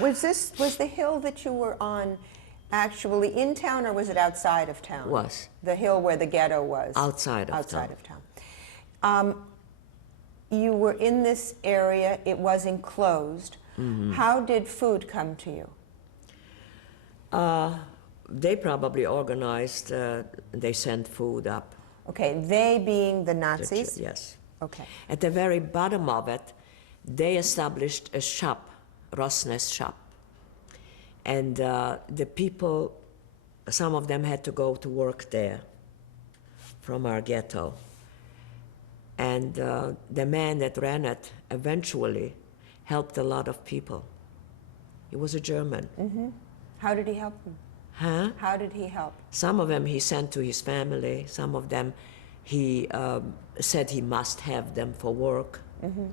Was the hill that you were on actually in town, or was it outside of town? Was. The hill where the ghetto was? Outside of outside town. of town. You were in this area, it was enclosed. Mm-hmm. How did food come to you? They probably organized, they sent food up. Okay, they being the Nazis? Yes. Okay. At the very bottom of it, they established a shop, Rosner's shop. And the people, some of them had to go to work there from our ghetto. And the man that ran it eventually helped a lot of people. He was a German. Mm-hmm. How did he help them? Huh? How did he help? Some of them he sent to his family. Some of them he said he must have them for work. Mm-hmm.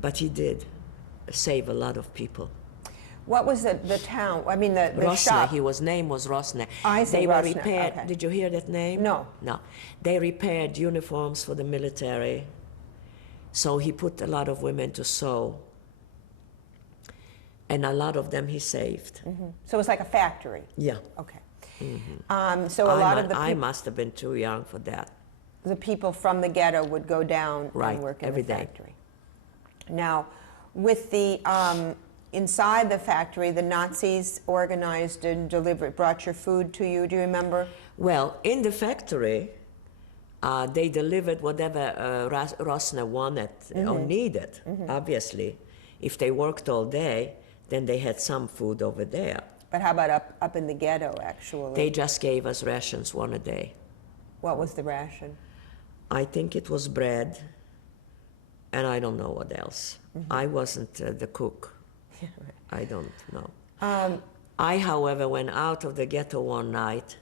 But he did save a lot of people. What was the town? I mean, the Rosner, shop? His name was Rosner. I see, They were Rosner, repaired. okay. Did you hear that name? No. No. They repaired uniforms for the military. So he put a lot of women to sew. And a lot of them he saved. Mm-hmm. So it was like a factory? Yeah. Okay. Mm-hmm. So a lot of the I people, must have been too young for that. the people from the ghetto would go down Right, and work in every the day. factory. Now, with the inside the factory, the Nazis organized and brought your food to you. Do you remember? Well, in the factory, they delivered whatever Rosner wanted or needed, obviously. If they worked all day, then they had some food over there. But how about up in the ghetto, actually? They just gave us rations one a day. What was the ration? I think it was bread, and I don't know what else. I wasn't the cook. I don't know. I, however, went out of the ghetto one night.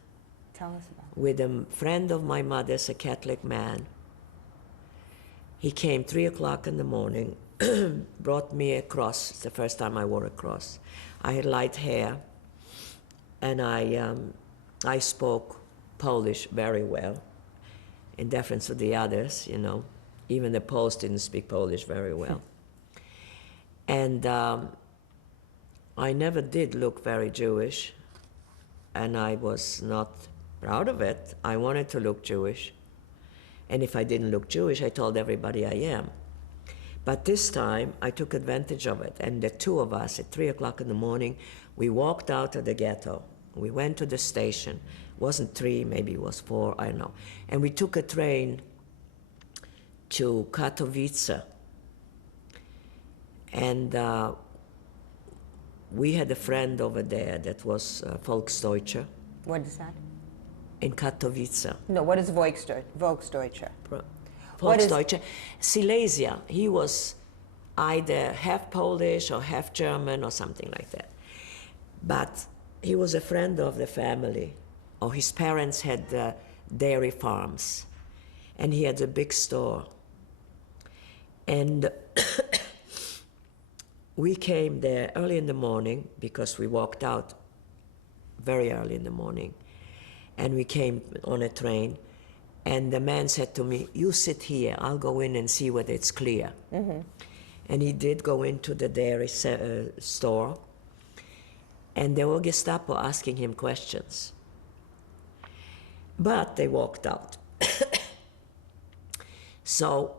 Tell us about it. With a friend of my mother's, a Catholic man. He came 3 o'clock in the morning, brought me a cross. It's the first time I wore a cross. I had light hair, and I spoke Polish very well, in deference to the others, you know. Even the Poles didn't speak Polish very well. And I never did look very Jewish, and I was not proud of it. I wanted to look Jewish. And if I didn't look Jewish, I told everybody I am. But this time, I took advantage of it. And the two of us, at 3 o'clock in the morning, we walked out of the ghetto. We went to the station. It wasn't 3, maybe it was 4, I don't know. And we took a train to Katowice. And we had a friend over there that was Volksdeutscher. What is that? In Katowice. No, what is Volksdeutscher? Volksdeutscher. Silesia. He was either half Polish or half German or something like that. But he was a friend of the family. Or his parents had dairy farms. And he had a big store. And we came there early in the morning because we walked out very early in the morning. And we came on a train. And the man said to me, "You sit here, I'll go in and see whether it's clear." And he did go into the dairy store. And there were Gestapo asking him questions. But they walked out. So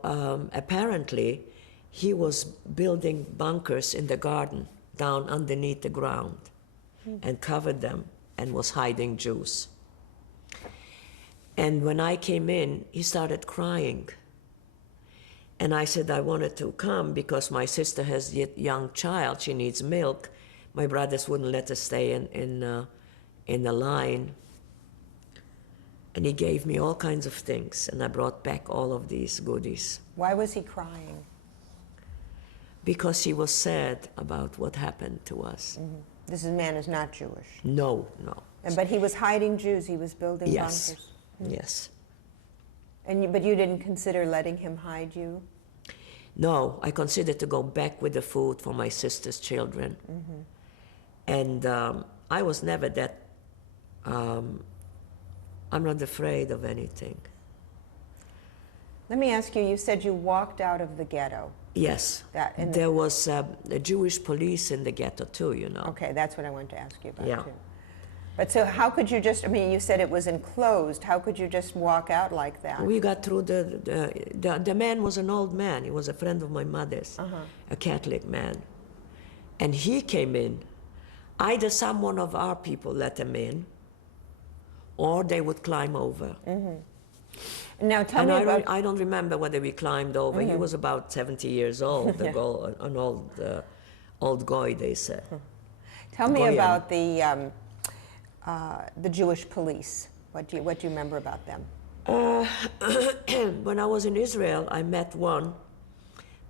apparently, he was building bunkers in the garden, down underneath the ground, and covered them, and was hiding Jews. And when I came in, he started crying. And I said I wanted to come because my sister has a young child, she needs milk. My brothers wouldn't let us stay in the line. And he gave me all kinds of things, and I brought back all of these goodies. Why was he crying? Because he was sad about what happened to us. This man is not Jewish. No, no. But he was hiding Jews, he was building Yes, bunkers. yes. But you didn't consider letting him hide you? No, I considered to go back with the food for my sister's children. And I was never that, I'm not afraid of anything. Let me ask you, you said you walked out of the ghetto. Yes. And There was a Jewish police in the ghetto too, you know. okay, that's what I wanted to ask you about Yeah. too. But so how could you just, I mean, you said it was enclosed. How could you just walk out like that? We got through the man was an old man. He was a friend of my mother's, a Catholic man. And he came in. Either someone of our people let him in, or they would climb over. Now tell And me about, I don't remember whether we climbed over. He was about 70 years old, Yeah. an old goy, they say. tell me Goyim. about the Jewish police. What do you remember about them? When I was in Israel, I met one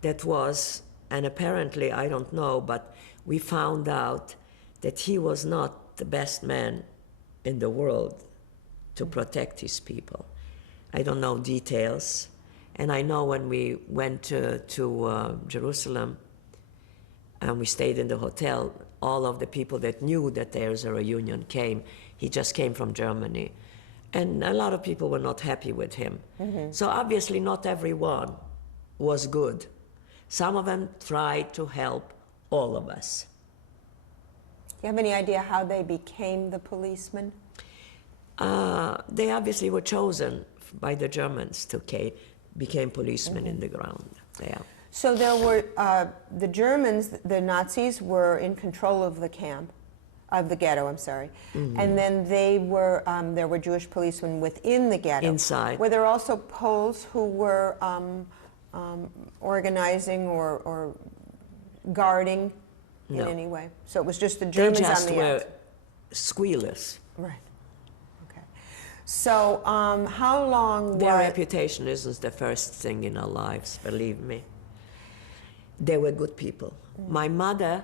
that was, and apparently, I don't know, but we found out that he was not the best man in the world to protect his people. I don't know details. And I know when we went to Jerusalem and we stayed in the hotel, all of the people that knew that there's a reunion came. He just came from Germany. And a lot of people were not happy with him. So obviously not everyone was good. Some of them tried to help all of us. Do you have any idea how they became the policemen? They obviously were chosen by the Germans to became policemen in the ground. Yeah. So there were, the Germans, the Nazis were in control of the camp, of the ghetto, I'm sorry. And then they were, there were Jewish policemen within the ghetto. Inside. Were there also Poles who were organizing or guarding in No. any way? So it was just the They Germans just on the were outside? squealers. Right. Okay. So how long Their was... reputation isn't the first thing in our lives, believe me. They were good people. My mother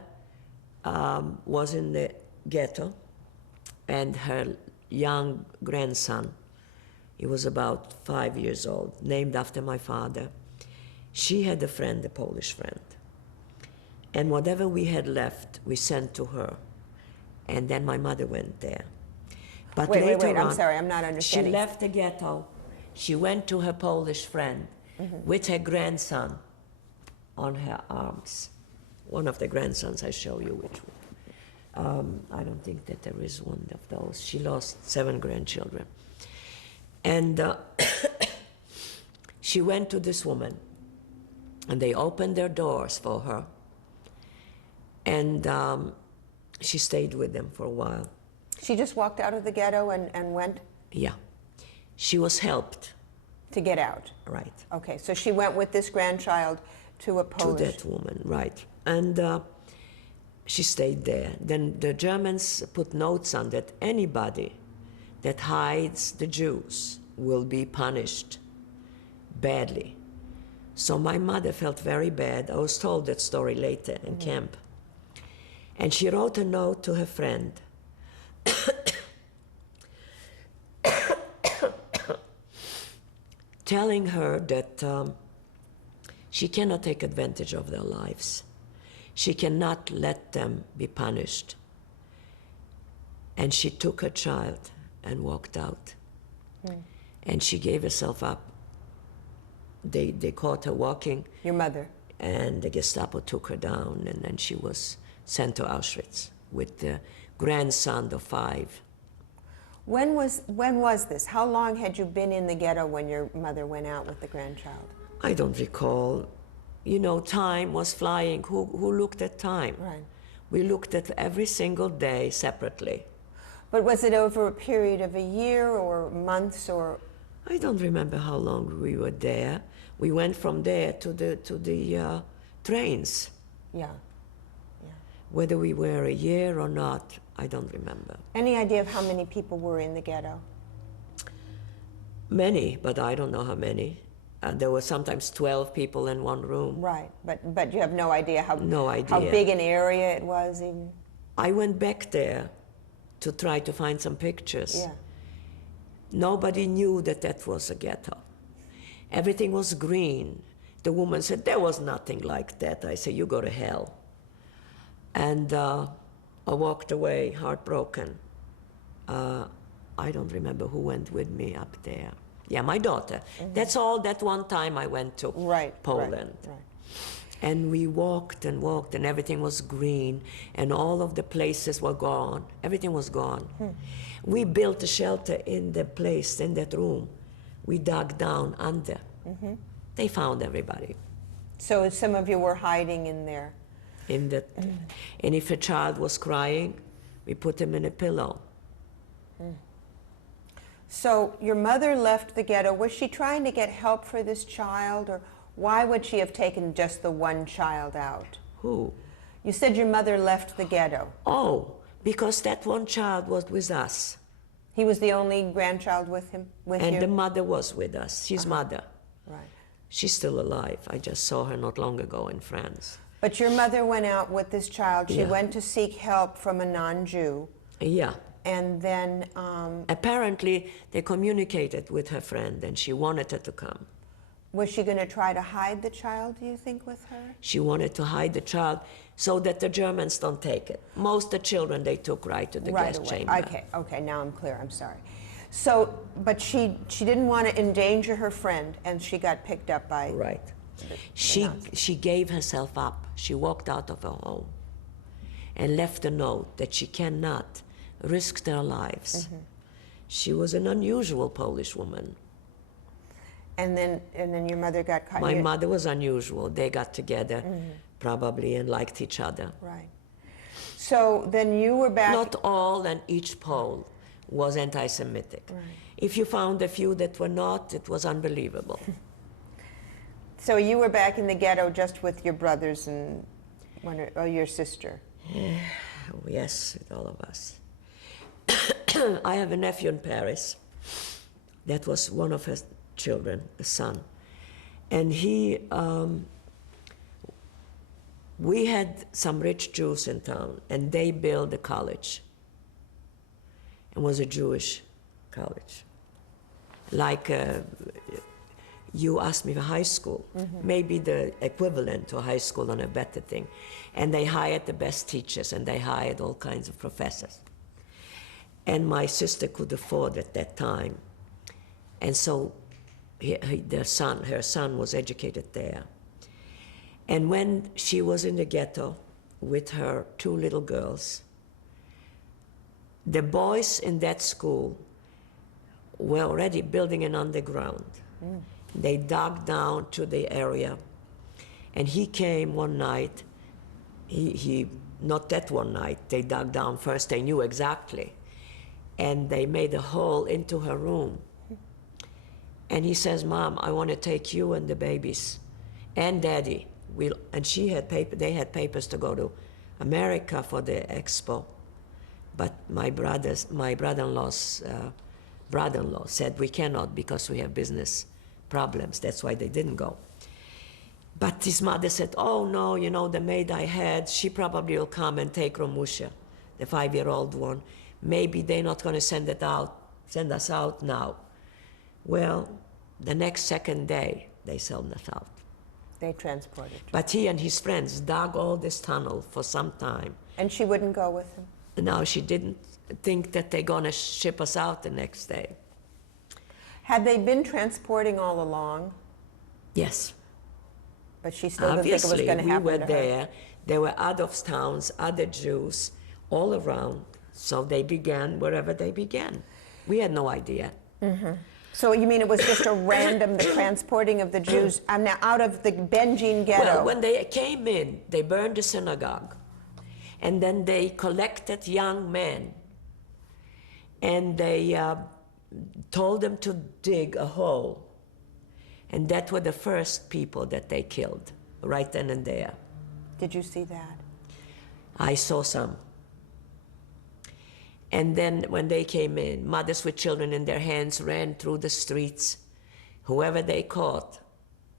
was in the ghetto, and her young grandson, he was about 5 years old, named after my father. She had a friend, a Polish friend. And whatever we had left, we sent to her. And then my mother went there. But Wait, later I'm on, sorry, I'm not she understanding. left the ghetto. She went to her Polish friend with her grandson on her arms. One of the grandsons, I show you which one. I don't think that there is one of those. She lost 7 grandchildren. And she went to this woman, and they opened their doors for her. And she stayed with them for a while. She just walked out of the ghetto and went Yeah. She was helped, to get out? right, Okay, so she went with this grandchild to a to Polish... that woman, right. And she stayed there. Then the Germans put notes on that anybody that hides the Jews will be punished badly. So my mother felt very bad. I was told that story later in camp. And she wrote a note to her friend. Telling her that she cannot take advantage of their lives. She cannot let them be punished. And she took her child and walked out. And she gave herself up. They caught her walking, Your mother? and the Gestapo took her down, and then she was sent to Auschwitz with the grandson of 5. When was this? How long had you been in the ghetto when your mother went out with the grandchild? I don't recall. You know, time was flying. Who looked at time? Right. We looked at every single day separately. But was it over a period of a year or months or... I don't remember how long we were there. We went from there to the trains. Yeah. Whether we were a year or not, I don't remember. Any idea of how many people were in the ghetto? Many, but I don't know how many. There were sometimes 12 people in one room. Right, but you have no idea how... No idea. How big an area it was even? I went back there to try to find some pictures. Yeah. Nobody knew that that was a ghetto. Everything was green. The woman said, there was nothing like that. I said, you go to hell. And I walked away heartbroken. I don't remember who went with me up there. Yeah, my daughter. That's all that one time I went to Poland. Right. And we walked and walked, and everything was green, and all of the places were gone. Everything was gone. We built a shelter in the place, in that room. We dug down under. They found everybody. So some of you were hiding in there. In the, and if a child was crying, we put him in a pillow. So your mother left the ghetto. Was she trying to get help for this child, or why would she have taken just the one child out? Who? You said your mother left the ghetto. Oh, because that one child was with us. He was the only grandchild with him, with And you? the mother was with us, his mother. Right. She's still alive. I just saw her not long ago in France. But your mother went out with this child. She Yeah. went to seek help from a non-Jew. Yeah. And then, Apparently, they communicated with her friend, and she wanted her to come. was she going to try to hide the child, do you think, with her? She wanted to hide the child so that the Germans don't take it. Most of the children they took right to the Right gas away. chamber. Okay, now I'm clear, I'm sorry. So, but she didn't want to endanger her friend, and she got picked up by... Right. Nazis. She gave herself up. She walked out of her home and left a note that she cannot risk their lives. She was an unusual Polish woman. And then your mother got caught. My mother was unusual. They got together probably and liked each other. Right. So then you were back... Not all and each Pole was anti-Semitic. Right. If you found a few that were not, it was unbelievable. So you were back in the ghetto just with your brothers and your sister. Yes, with all of us. I have a nephew in Paris. That was one of her children, a son. And we had some rich Jews in town, and they built a college. It was a Jewish college. Like you asked me for high school, maybe the equivalent to high school on a better thing. And they hired the best teachers, and they hired all kinds of professors. And my sister could afford at that time. And so her son was educated there. And when she was in the ghetto with her two little girls, the boys in that school were already building an underground. They dug down to the area, and he came one night. He not that one night, they dug down first, they knew exactly. And they made a hole into her room. And he says, Mom, I want to take you and the babies and Daddy. And she had they had papers to go to America for the expo. But my brother-in-law's brother-in-law said we cannot because we have business problems. That's why they didn't go. But his mother said, oh no, you know, the maid I had, she probably will come and take Romusha, the 5-year-old one. Maybe they're not going to send us out now. Well, the second day, they sent us out. They transported you. But he and his friends dug all this tunnel for some time. And she wouldn't go with him? Now, she didn't think that they're going to ship us out the next day. Had they been transporting all along? Yes. But she still didn't think it was Obviously, going to happen we were to her. there. There were other towns, other Jews all around. So they began wherever they began. We had no idea. So you mean it was just a random, the transporting of the Jews now out of the Benjin ghetto? Well, when they came in, they burned the synagogue. And then they collected young men. And they told them to dig a hole. And that were the first people that they killed, right then and there. Did you see that? I saw some. And then when they came in, mothers with children in their hands ran through the streets. Whoever they caught,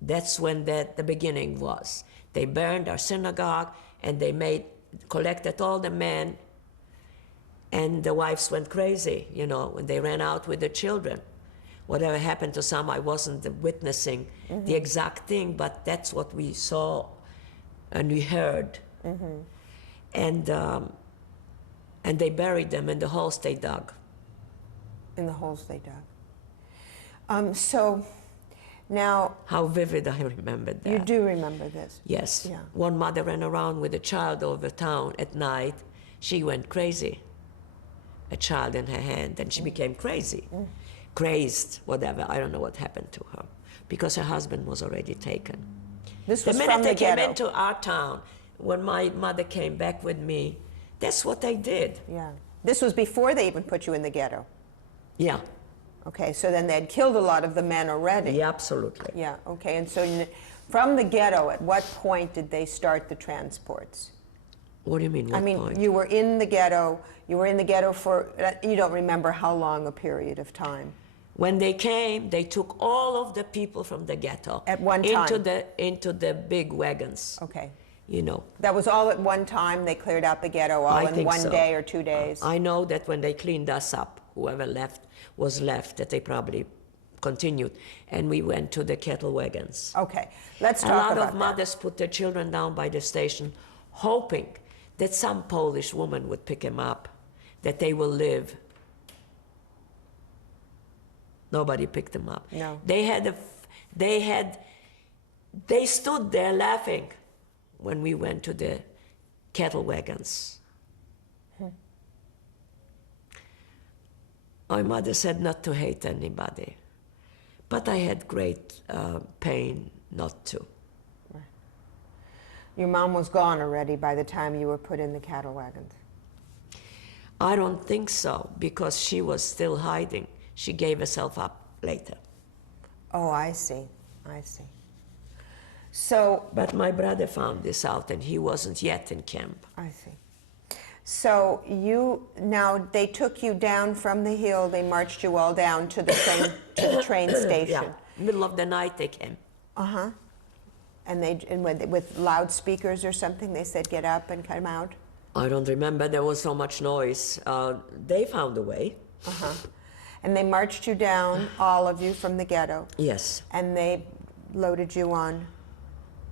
that's when the beginning was. They burned our synagogue, and they collected all the men, and the wives went crazy, you know, when they ran out with the children. Whatever happened to some, I wasn't witnessing the exact thing, but that's what we saw and we heard. And they buried them in the holes they dug. In the holes they dug. So Now, How vivid I remember that. you do remember this? Yes. Yeah. One mother ran around with a child over town at night. She went crazy. A child in her hand, and she became crazy. Crazed, whatever. I don't know what happened to her. Because her husband was already taken. This The was minute from they the came ghetto. into our town, when my mother came back with me, that's what they did. Yeah. This was before they even put you in the ghetto. Yeah. Okay, so then they had killed a lot of the men already. Yeah, absolutely. Yeah, okay, and so from the ghetto, at what point did they start the transports? What do you mean, what I mean, point? you were in the ghetto for, you don't remember how long a period of time? When they came, they took all of the people from the ghetto At one time? into the big wagons. Okay. You know. That was all at one time? They cleared out the ghetto all I in think one so. day or 2 days? I know that when they cleaned us up, whoever was left, that they probably continued, and we went to the cattle wagons. Okay, let's A talk lot about of that. mothers put their children down by the station, hoping that some Polish woman would pick them up, that they will live. Nobody picked them up. No. They stood there laughing when we went to the cattle wagons. My mother said not to hate anybody, but I had great pain not to. Your mom was gone already by the time you were put in the cattle wagons. I don't think so, because she was still hiding. She gave herself up later. Oh, I see, I see. So, But my brother found this out, and he wasn't yet in camp. I see. So now they took you down from the hill, they marched you all down to the train station. Yeah, middle of the night they came. Uh-huh. And with loudspeakers or something, they said, get up and come out? I don't remember, there was so much noise. They found a way. Uh-huh. And they marched you down, all of you, from the ghetto. Yes. And they loaded you on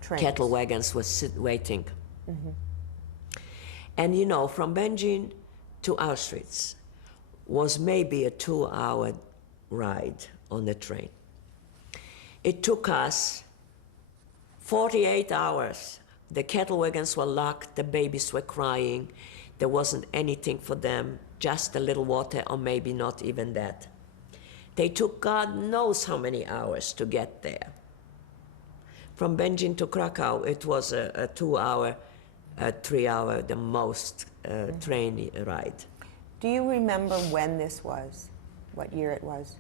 trains. Cattle wagons was waiting. And you know, from Benjin to Auschwitz was maybe a 2-hour ride on the train. It took us 48 hours. The cattle wagons were locked, the babies were crying, there wasn't anything for them, just a little water, or maybe not even that. They took God knows how many hours to get there. From Benjin to Krakow, it was a 2-hour, 3-hour, the most train ride. Do you remember when this was? What year it was?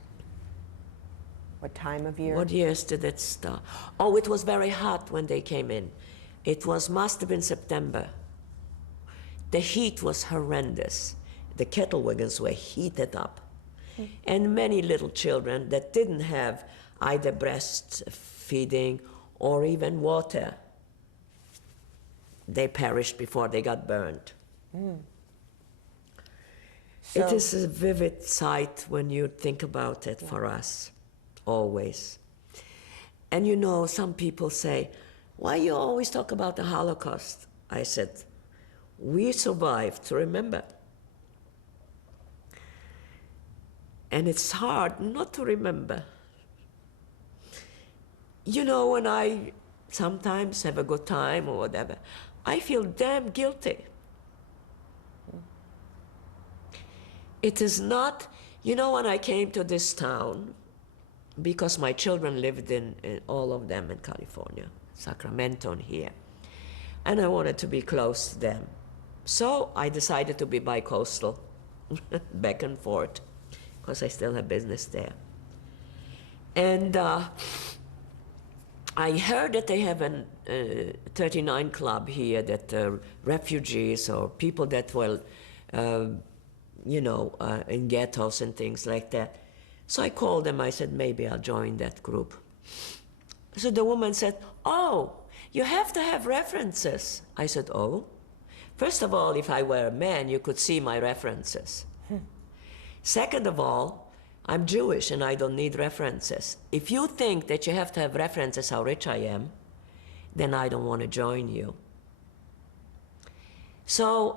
What time of year? What years did it start? Oh, it was very hot when they came in. It must have been September. The heat was horrendous. The cattle wagons were heated up. And many little children that didn't have either breastfeeding or even water, they perished before they got burned. So- It is a vivid sight when you think about it for us, always. And you know, some people say, why you always talk about the Holocaust? I said, we survived, remember. And it's hard not to remember. You know, when I sometimes have a good time or whatever, I feel damn guilty. It is not, you know, when I came to this town, because my children lived in all of them in California, Sacramento and here, and I wanted to be close to them. So I decided to be bi-coastal, back and forth, because I still have business there. And I heard that they have a 39 club here, that refugees or people that were, you know, in ghettos and things like that. So I called them, I said, maybe I'll join that group. So the woman said, oh, you have to have references. I said, oh? First of all, if I were a man, you could see my references. Second of all, I'm Jewish and I don't need references. If you think that you have to have references how rich I am, then I don't want to join you. So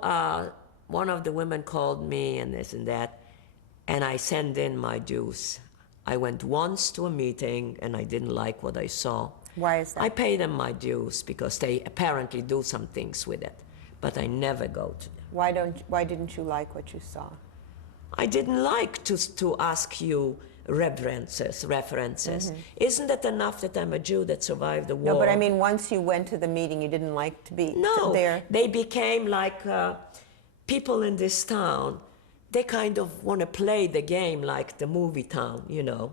one of the women called me and this and that, and I sent in my dues. I went once to a meeting and I didn't like what I saw. Why is that? I pay them my dues because they apparently do some things with it, but I never go to them. Why didn't you like what you saw? I didn't like to ask you references. Isn't it enough that I'm a Jew that survived the war? No, but I mean, once you went to the meeting, you didn't like to be there. They became like people in this town. They kind of want to play the game like the movie town, you know.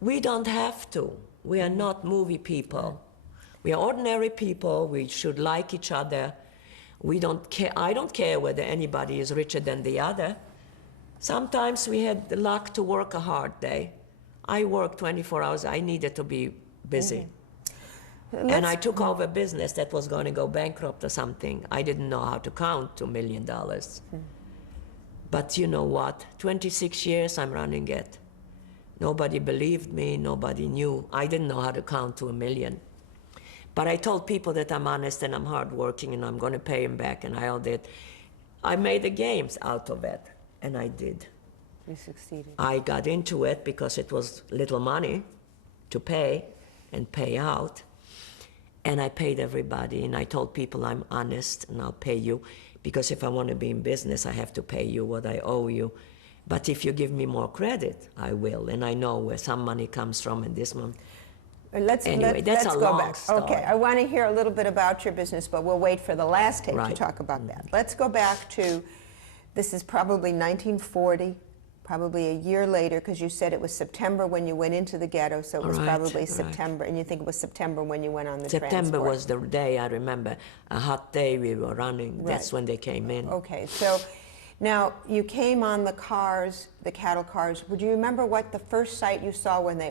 We don't have to. We are not movie people. We are ordinary people. We should like each other. We don't care. I don't care whether anybody is richer than the other. Sometimes we had the luck to work a hard day. I worked 24 hours. I needed to be busy. And I took over a business that was going to go bankrupt or something. I didn't know how to count $2 million. But you know what? 26 years I'm running it. Nobody believed me. Nobody knew. I didn't know how to count to $1 million. But I told people that I'm honest and I'm hardworking and I'm going to pay them back, and I all did. I made the games out of it, and I did. You succeeded. I got into it because it was little money to pay and pay out. And I paid everybody, and I told people I'm honest and I'll pay you, because if I want to be in business, I have to pay you what I owe you. But if you give me more credit, I will. And I know where some money comes from in this month. Let's go back. Okay, I want to hear a little bit about your business, but we'll wait for the last tape to talk about that. Let's go back to, this is probably 1940, probably a year later, because you said it was September when you went into the ghetto, so it was probably September, and you think it was September when you went on the transport. September was the day, I remember, a hot day we were running. That's when they came in. Okay, so now you came on the cars, the cattle cars. Would you remember what the first sight you saw when they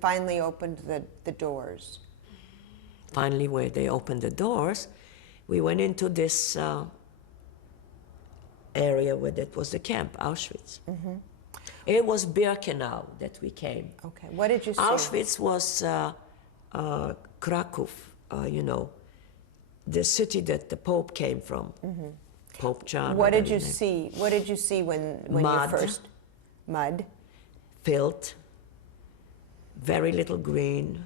finally opened the doors? Finally, where they opened the doors, we went into this area where that was the camp, Auschwitz. It was Birkenau that we came. Okay, what did you see? Auschwitz was Krakow, you know, the city that the Pope came from. Pope John. What did you see? What did you see when Mud. you first? Mud. Filth. Very little green.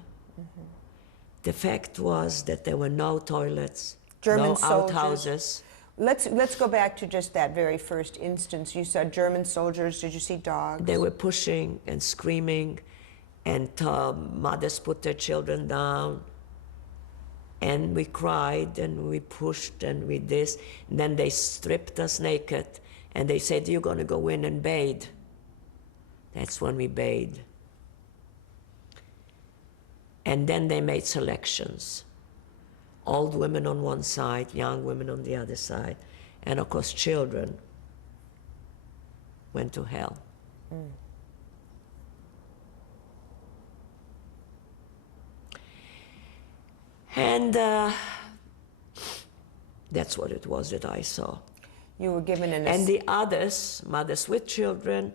The fact was that there were no toilets, German no soldiers. outhouses. Let's go back to just that very first instance. You saw German soldiers. Did you see dogs? They were pushing and screaming, and mothers put their children down. And we cried and we pushed and we this. And then they stripped us naked and they said, "You're going to go in and bathe." That's when we bathed. And then they made selections. Old women on one side, young women on the other side. And of course, children went to hell. And that's what it was that I saw. You were given an... And the others, mothers with children,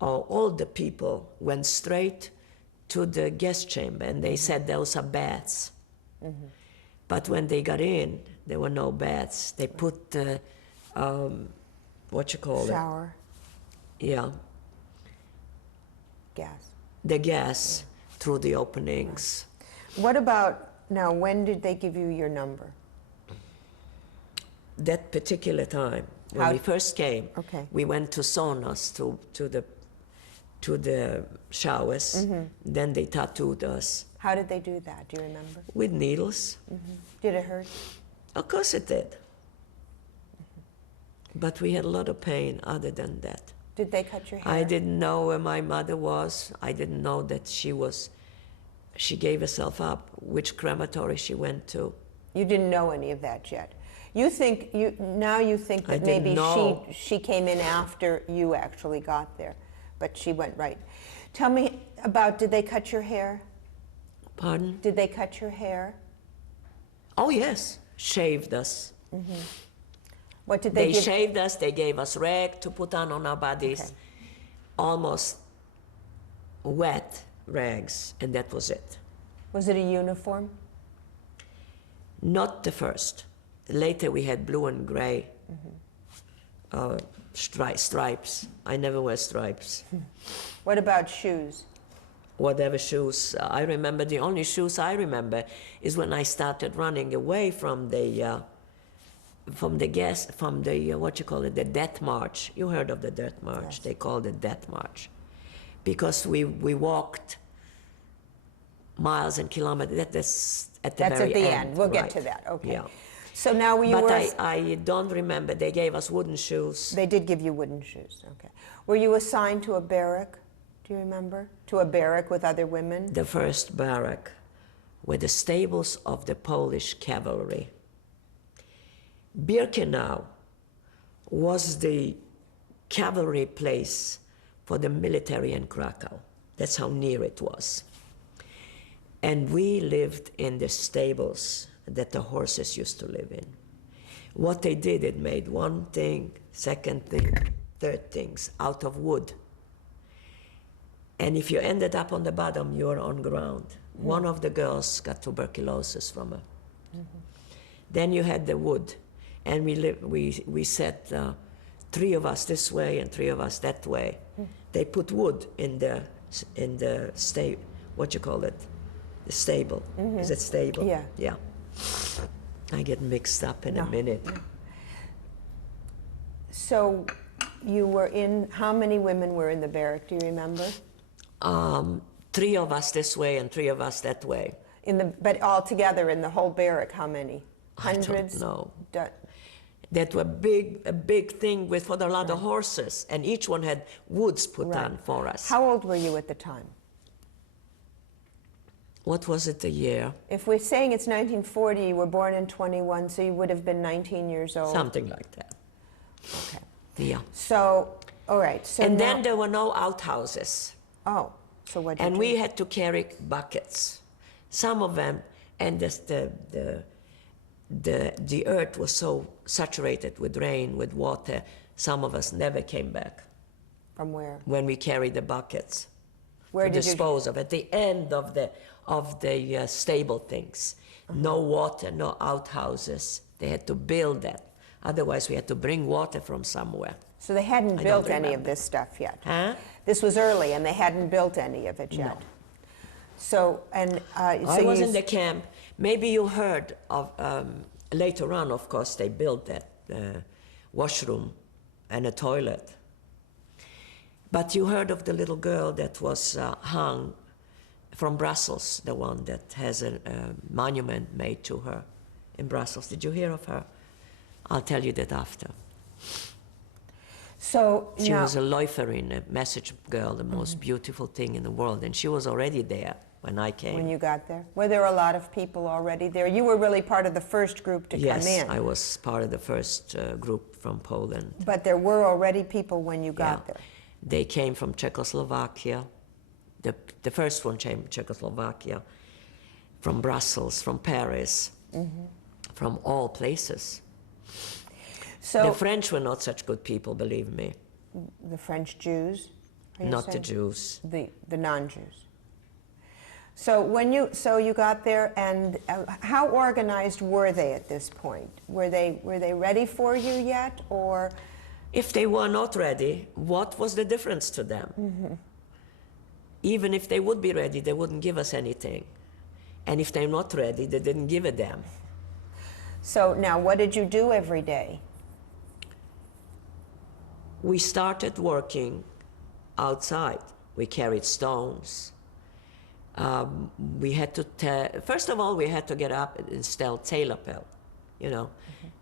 or older people, went straight to the guest chamber, and they said those are baths. But when they got in, there were no baths. They put the, what you call shower. Yeah. Gas. The gas through the openings. What about... Now, when did they give you your number? That particular time, when we first came, we went to saunas, to the showers. Then they tattooed us. How did they do that? Do you remember? With needles. Did it hurt? Of course it did. But we had a lot of pain other than that. Did they cut your hair? I didn't know where my mother was. I didn't know that she gave herself up, which crematory she went to. You didn't know any of that yet. Now you think that maybe she came in after you actually got there, but she went right. Tell me about, did they cut your hair? Pardon? Did they cut your hair? Oh yes, shaved us. What did they give? They shaved us, they gave us rag to put on our bodies, almost wet rags, and that was it. Was it a uniform? Not the first. Later we had blue and gray. stripes. I never wear stripes. What about shoes? Whatever shoes. I remember the only shoes I remember is when I started running away from the what you call it, the Death March. You heard of the Death March? Yes. They called it Death March because we walked miles and kilometers. That's at the That's very at the end. end. We'll Right. get to that. Okay. Yeah. So now you But were. I don't remember. They gave us wooden shoes. They did give you wooden shoes. Okay. Were you assigned to a barrack? Do you remember? To a barrack with other women? The first barrack were the stables of the Polish cavalry. Birkenau was the cavalry place for the military in Krakow. That's how near it was. And we lived in the stables that the horses used to live in. What they did, it made one thing, second thing, third things out of wood. And if you ended up on the bottom, you were on ground. One of the girls got tuberculosis from her. Then you had the wood, and we set 3 of us this way and 3 of us that way. They put wood in the what you call it, the stable. Is it stable? Yeah. Yeah. I get mixed up in a minute. So you were in, how many women were in the barrack? Do you remember? 3 of us this way and 3 of us that way. But all together in the whole barrack, how many? Hundreds? I don't know. That were a big thing with a lot of horses, and each one had woods put on for us. How old were you at the time? What was it, the year? If we're saying it's 1940, you were born in 21, so you would have been 19 years old. Something like that. Okay. Yeah. So, all right. So and now, then there were no outhouses. Oh, so what did you And do? we had to carry buckets. Some of them, and the earth was so saturated with rain, with water, some of us never came back. From where? When we carried the buckets. Where to did dispose of at the end of the stable things. No water, no outhouses. They had to build that. Otherwise, we had to bring water from somewhere. So they hadn't I built don't any of remember. this stuff yet. Huh? This was early, and they hadn't built any of it yet. No. So, and I was in the camp. Maybe you heard of, later on, of course, they built that washroom and a toilet. But you heard of the little girl that was hung from Brussels, the one that has a monument made to her in Brussels. Did you hear of her? I'll tell you that after. So She now, was a Läuferin, a message girl, the most beautiful thing in the world, and she was already there when I came. when you got there, were there a lot of people already there? You were really part of the first group to come in. Yes, I was part of the first group from Poland. But there were already people when you got Yeah. there. They came from Czechoslovakia. The first one came from Czechoslovakia, from Brussels, from Paris, from all places. So The French were not such good people, believe me. the French Jews? are you Not the saying? Jews. The non-Jews. So when you got there, and how organized were they at this point? Were they ready for you yet, or? If they were not ready, what was the difference to them? Even if they would be ready, they wouldn't give us anything. And if they're not ready, they didn't give a damn. So now, what did you do every day? We started working outside. We carried stones. We had to, first of all, we had to get up and install Zählerpell. You know,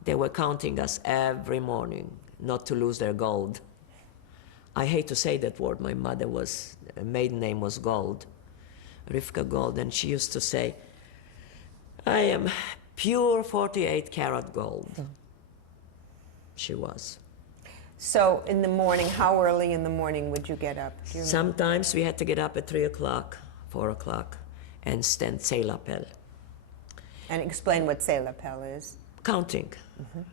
they were counting us every morning not to lose their gold. I hate to say that word. My mother her maiden name was Gold, Rivka Gold, and she used to say, I am pure 48 karat gold. She was. So in the morning, how early in the morning would you get up? Do you remember? Sometimes we had to get up at 3 o'clock, 4 o'clock, and stand Zählerpell. And explain what Zählerpell is. Counting.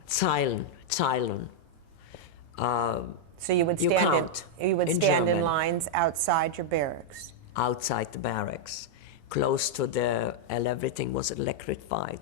Zahlen. So you would You stand count you would in stand in German. lines outside your barracks. Outside the barracks, close to and everything was electrified.